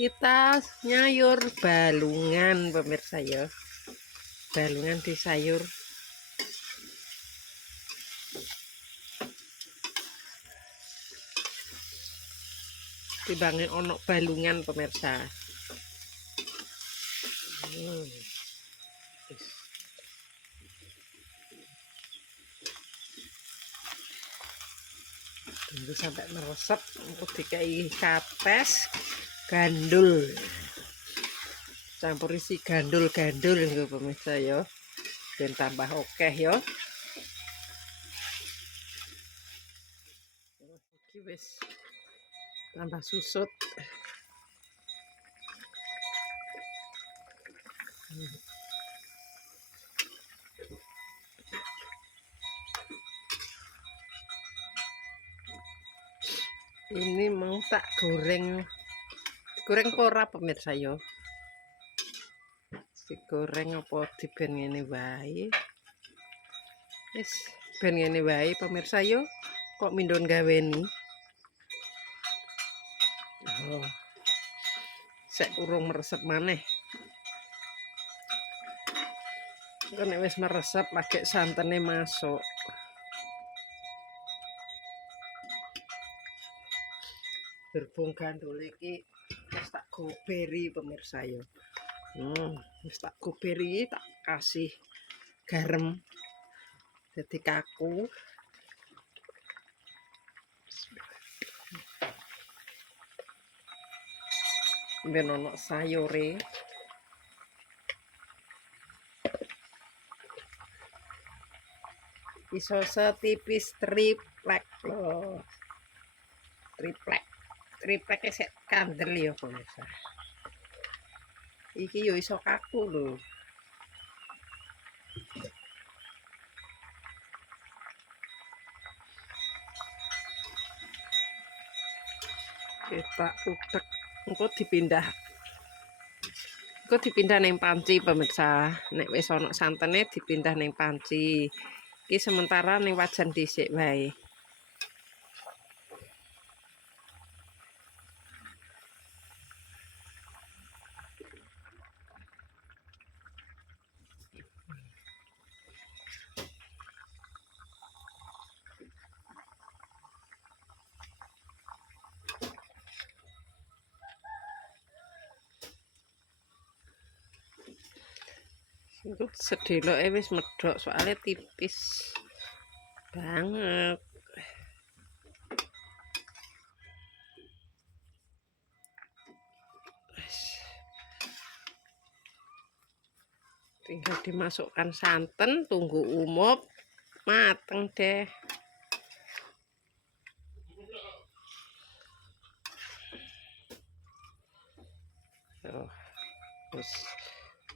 Kita nyayur balungan pemirsa ya. Balungan di sayur. Timbangnya ono balungan pemirsa. Tunggu sampai meresap untuk dikai kates gandul. Campur isi gandul-gandul ya pemirsa ya. Dan tambah okeh ya. Iki wis tambah susut. Ini mau tak goreng. Goreng pora pemirsa yo. Digoreng apa diben ngene wae. Wis ben ngene wae pemirsa yo. Kok mindon gaweni. Oh. Sek urung meresep maneh. Nek wis meresep lagi santene masuk. Gerbong gandul iki wis tak goberi pemirsa yo. Wis tak goberi, tak kasih garam. Jadi kaku. Ben ono sayure. Iso setipis triplek loh. Triplek sik kandel ya pemirsa. Iki yo iso kaku lho. Kita udek engko dipindah. Engko dipindah ning panci pemirsa. Nek wis ana santene dipindah ning panci. Iki sementara ning wajan dhisik wae. Itu sedeloke wis medhok soalnya tipis banget. Tinggal dimasukkan santan, tunggu umup, mateng deh. Terus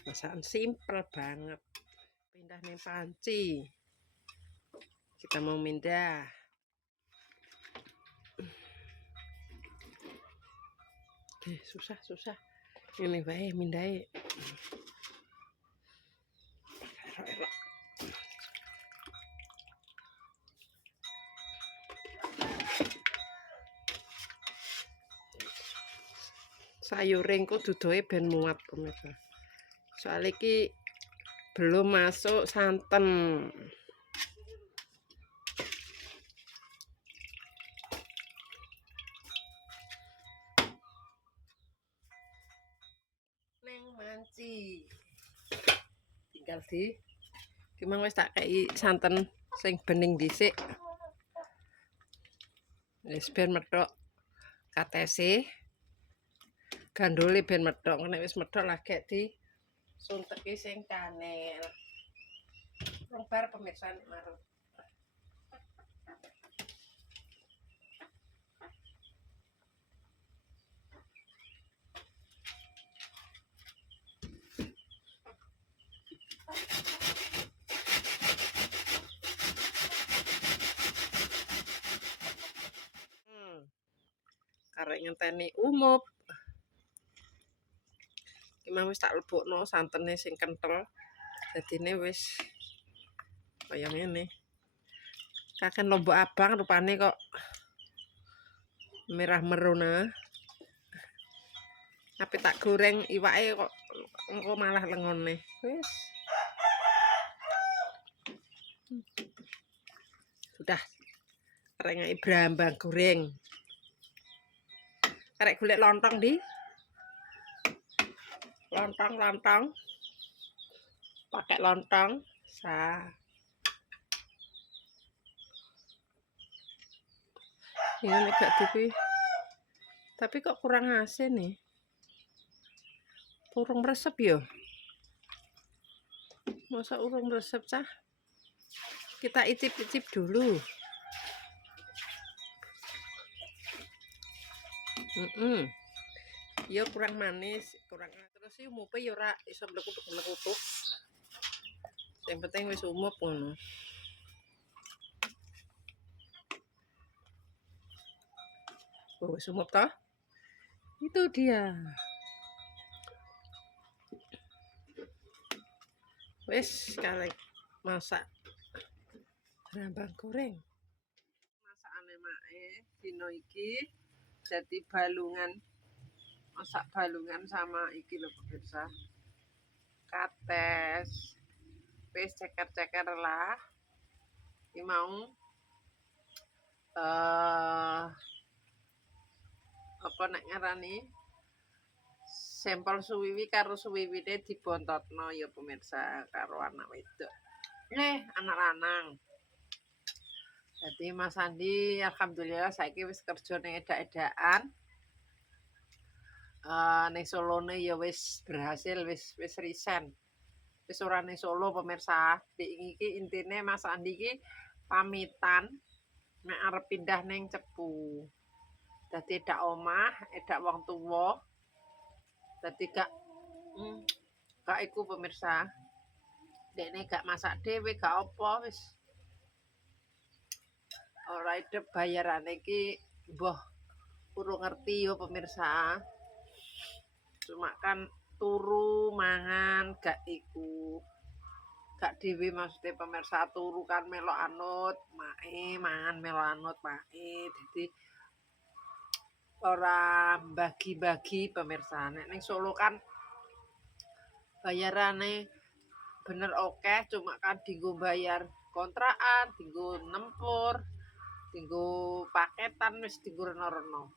masakan simpel banget. Pindah nih panci. Kita mau pindah. Susah. Ini bae mindai. Sayurengku dudoe ben muat pemirsa. Soalnya iki belum masuk santan. Neng manci. Tinggal gimana wis tak kei santen sing bening dhisik. Wis ben medhok katese. Gandule ben medhok, nek wis medhok lagi di sunteki sing kanel. Rong bar pemirsa marut. Karek ngenteni umup. Iki mau wis tak lebokno santene sing kenthel. Dadine wis kaya ngene. Kaken lombok abang rupane kok merah merona. Tapi tak goreng iwake kok engko malah lengone. Wis. Sudah. Rengai brambang goreng. Arek golek lontong di. Lontong. Pakai lontong. Ini gak TV. Tapi kok kurang asin nih. Urung resep ya. Masa urung resep cah? Kita icip-icip dulu. Ya kurang manis, kurang terus sih umupe ya ora iso mlekutuk-mlekutuk. Yang penting wis umup ngono. Oh, wis umup toh? Itu dia. Wis kali masak brambang goreng. Masakane mae dino iki jadi balungan. Masak balungan sama iki lho pemirsa. Kates. Wis ceker-ceker lah. Iki mau apa nek ngarani sampel suwiwi karo suwiwine dibontotno ya pemirsa karo anak wedok. Anak lanang. Jadi Mas Andi alhamdulillah saiki wis kerja ning edak-edakan. Ning Solone ya wis berhasil wis resign. Wis ora ning Solo pemirsa. Iki intine Mas Andi iki pamitan nek arep pindah ning Cepu. Dadi edak omah, edak wong tuwa. Dadi gak iku pemirsa. Dekne gak masak dhewe gak apa wis. Ora idep bayarane iki mbah urung ngerti yo pemirsa. Cuma kan turu mangan gak iku. Gak dhewe maksudnya pemirsa turu kan melok anut, mae mangan melok anut mae. Dadi ora bagi-bagi pemirsa. Nek ning Solo kan bayarane bener oke, cuma kan dinggo bayar kontrakan, dinggo nempur, dinggo paketan wis dinggo reno-reno.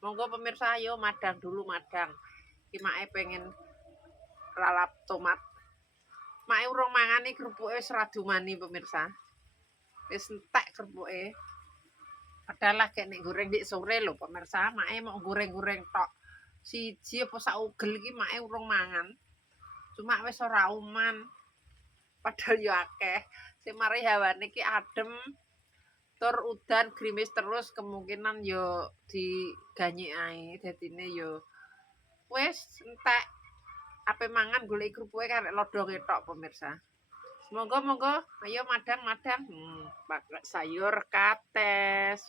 Monggo pemirsa ayo madang dulu madang. Iki mae pengen lalap tomat. Mae urung mangani kerupuke wis radumani pemirsa. Wis entek kerupuke. Padahal lagi nek goreng dik sore lho pemirsa, mae mau goreng-goreng tok. Siji apa sak ugel iki mae urung mangan. Cuma wis ora uman. Padahal yo akeh. Sing mari hawane iki adem. Tur udan grimis terus kemungkinan yo diganyek ae. Dadine yo wis entek. Ape mangan golek kerupuke karek lodonge tok pemirsa. Monggo ayo madang. Pakai sayur kates.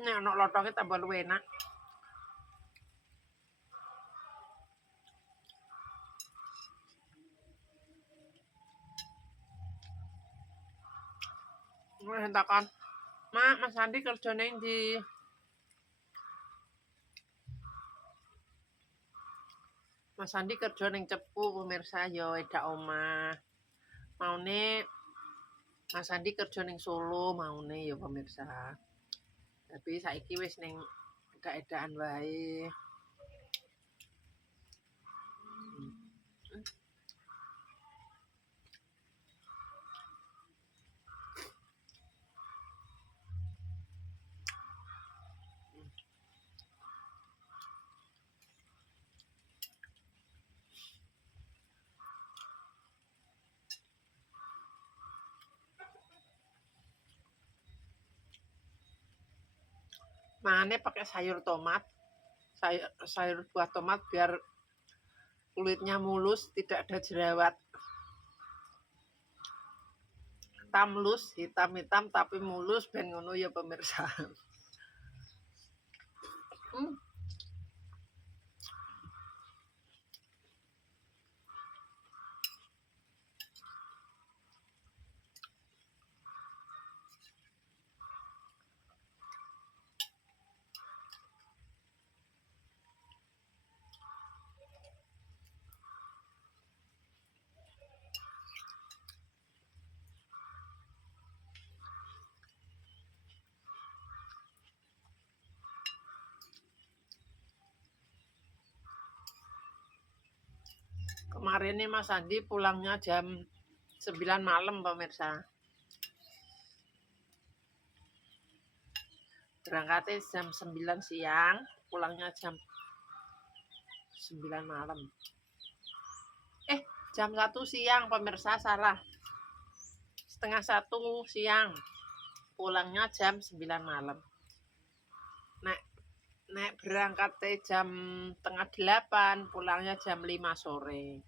Nek ana lontongnya tambah luwih enak. Hentakan. Mak, Mas Andi kerja ning ndi? Mas Andi kerja ning Cepu pemirsa yo edak omah. Maune Mas Andi kerja ning Solo maune ya pemirsa. Tapi saiki wis ning edak-edakan wae. Mangane pakai sayur tomat. Sayur buah tomat biar kulitnya mulus, tidak ada jerawat. Tamlus, hitam-hitam tapi mulus ben ngono ya pemirsa. kemarin nih Mas Andi pulangnya jam 9 malam pemirsa. Berangkatnya jam 9 siang, pulangnya jam 9 malam. Jam 1 siang pemirsa, salah. Setengah 1 siang, pulangnya jam 9 malam. Nek berangkatnya jam tengah 8, pulangnya jam 5 sore.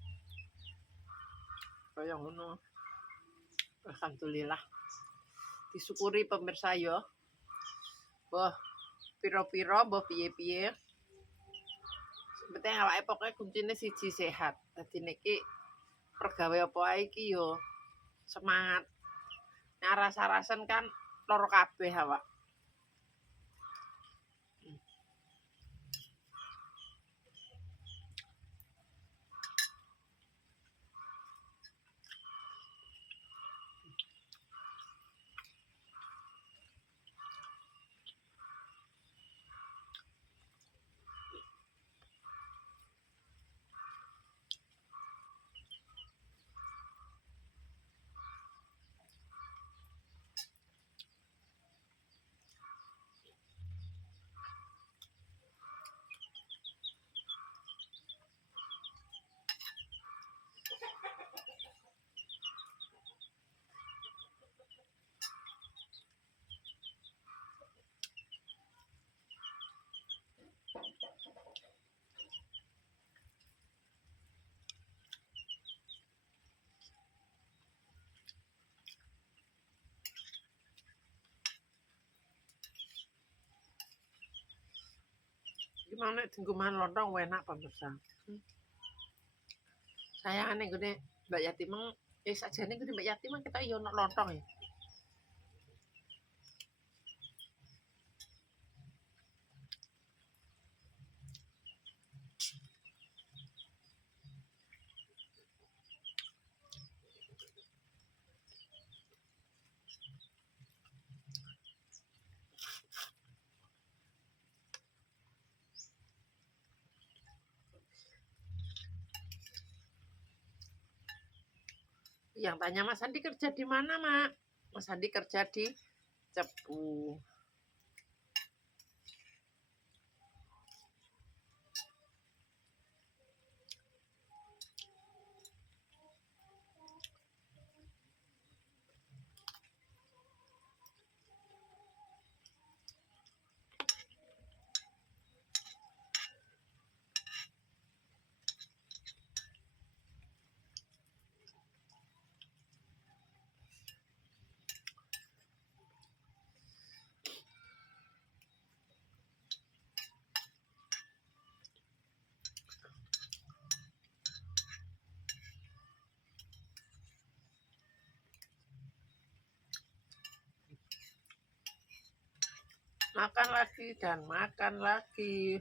Kaya ngono. Alhamdulillah. Disyukuri pemirsa yo. Boh, piro-piro, boh piye-piye. Penting awake pokoke kuncine siji sehat. Dadi niki pergawe apa ae iki yo semangat. Nek rasa-rasen kan loro kabeh awak. Gimana dengkuman lontong enak pemirsa. Sayangane gede Mbak Yati meng sajane gede Mbak Yati meng kita yo ono lontong ya. Yang tanya Mas Andi kerja di mana, Mak? Mas Andi kerja di Cepu. Makan lagi dan makan lagi.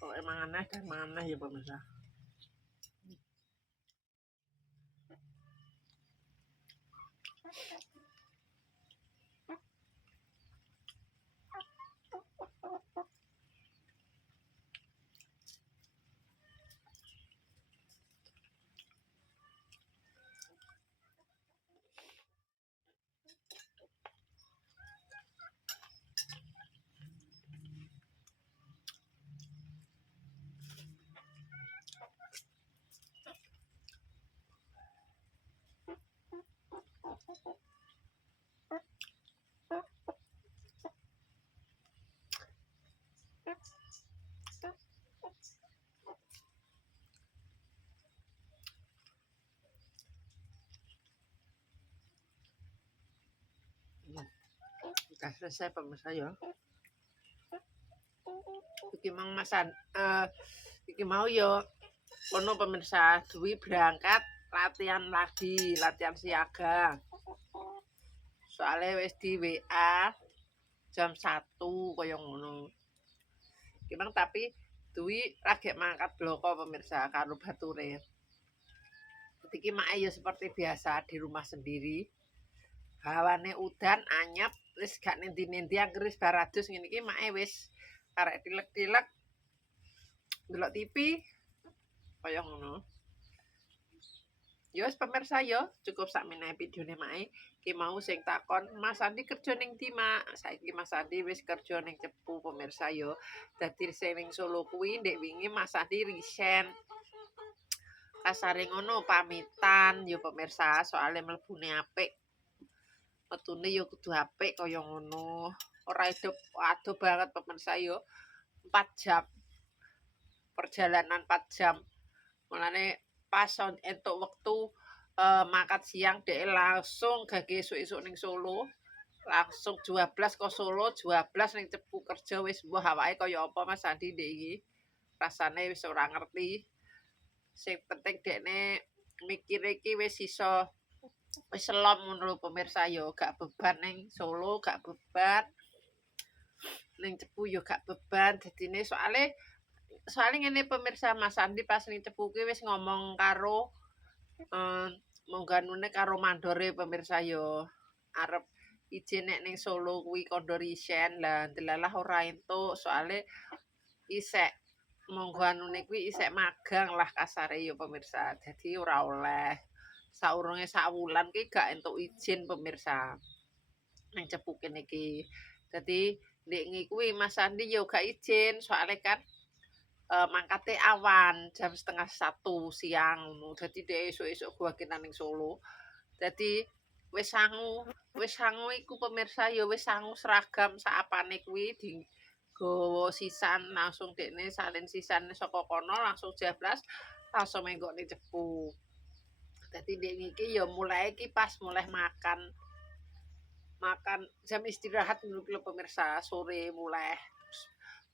Pokoknya mangan dan mangan ya pemirsa. Udah selesai pemirsa ya. Iki mang masan iki mau yo kono pemirsa Dwi berangkat latihan lagi, latihan siaga. Soalnya wis di WA jam 1 kaya ngono. Iki mang tapi Dwi lagi mangkat bloko pemirsa karo bature. Iki mak ya seperti biasa di rumah sendiri. Hawane udan anyep wis gak nendi-nendi anggere wis baradus ngene iki mak wis arek tilek-tilek ndelok TV kaya ngono. Ya wis pemirsa ya, cukup sakmenehe videone mae. Ki mau sing takon, Mas Andi kerja ning ndi, Mak? Saiki Mas Andi wis kerja ning Cepu pemirsa ya. Dadi sing ning Solo kuwi ndek wingi Mas Andi resign. Kasare ngono pamitan ya pemirsa, soalnya mlebune apik. Metune ya kudu apik kaya ngono. Ora adoh banget pemirsa ya. 4 jam. Perjalanan 4 jam. Mulane pas entuk wektu makan siang dhek langsung gage esuk-esuk ning Solo. Langsung 12 ke Solo, 12 ning Cepu kerja wis mbah awake kaya apa Mas Andi ndek iki. Rasane wis ora ngerti. Sing penting dekne mikire iki wis iso wis selom ngono pemirsa ya, gak beban ning Solo, gak beban ning Cepu ya gak beban. Dadine soalnya ngene pemirsa, Mas Andi pas ning Cepu ki wis ngomong karo mongganune karo mandore pemirsa yo arep izin nek ning Solo kuwi kondo resign lah delalah ora entuk soalnya isek mongganune kuwi isek magang lah kasare yo pemirsa jadi ora oleh saurunge sak wulan ki gak entuk izin pemirsa ning Cepu kene iki dadi ndek kuwi Mas Andi yo gak izin soalnya kan mangkate awan jam 12:30 siang ngono. Dadi dhek esuk-esuk guagenan ning Solo. Dadi wis sangu iku pemirsa ya wis sangu seragam sakapane kuwi digawa sisan langsung dekne salin sisan saka kono langsung jablas langsung menggok ning Cepu. Dadi ndek iki ya mulai iki pas mulai makan jam istirahat ngono pemirsa sore mulai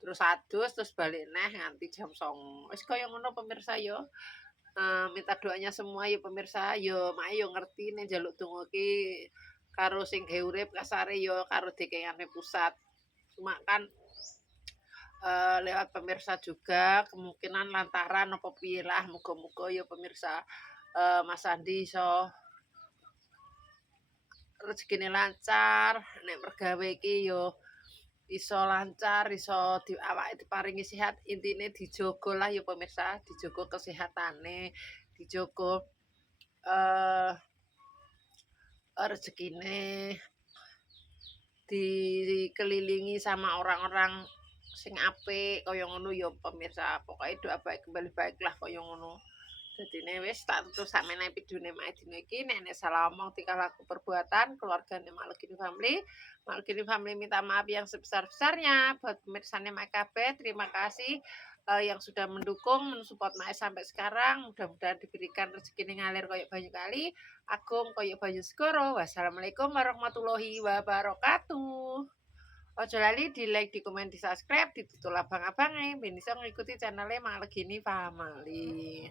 terus adus terus balik neh nganti jam 09.00 wis kaya ngono pemirsa yo minta doanya semua ya pemirsa yo mak yo ngerti nih jaluk donga ki karo sing gawe urip kasare yo karo DKM pusat cuma kan lewat pemirsa juga kemungkinan lantaran apa piye lah muga-muga ya pemirsa Mas Andi iso rezekine lancar nek mergawe iki yo iso lancar, iso awake diparingi sehat, intine dijogo lah ya pemirsa, dijogo kesehatane, dijogo rezekine, dikelilingi sama orang-orang sing apik kaya ngono ya pemirsa. Pokoke doa baik kembali baik lah kaya ngono. Dadine wis tak tutup sakmene videone mak dina iki nek salah omong tingkah laku perbuatan keluargane Malekini Family. Malekini Family minta maaf yang sebesar-besarnya buat pemirsane Mak kabeh. Terima kasih yang sudah mendukung, mensupport Mak sampai sekarang. Mudah-mudahan diberikan rezeki ngalir koyo banyu kali, agung koyo banyu segoro. Wassalamualaikum warahmatullahi wabarakatuh. Ojo lali di like, di komen, di subscribe, ditutul abang-abange ben iso ngikuti channelnya Malekini Family.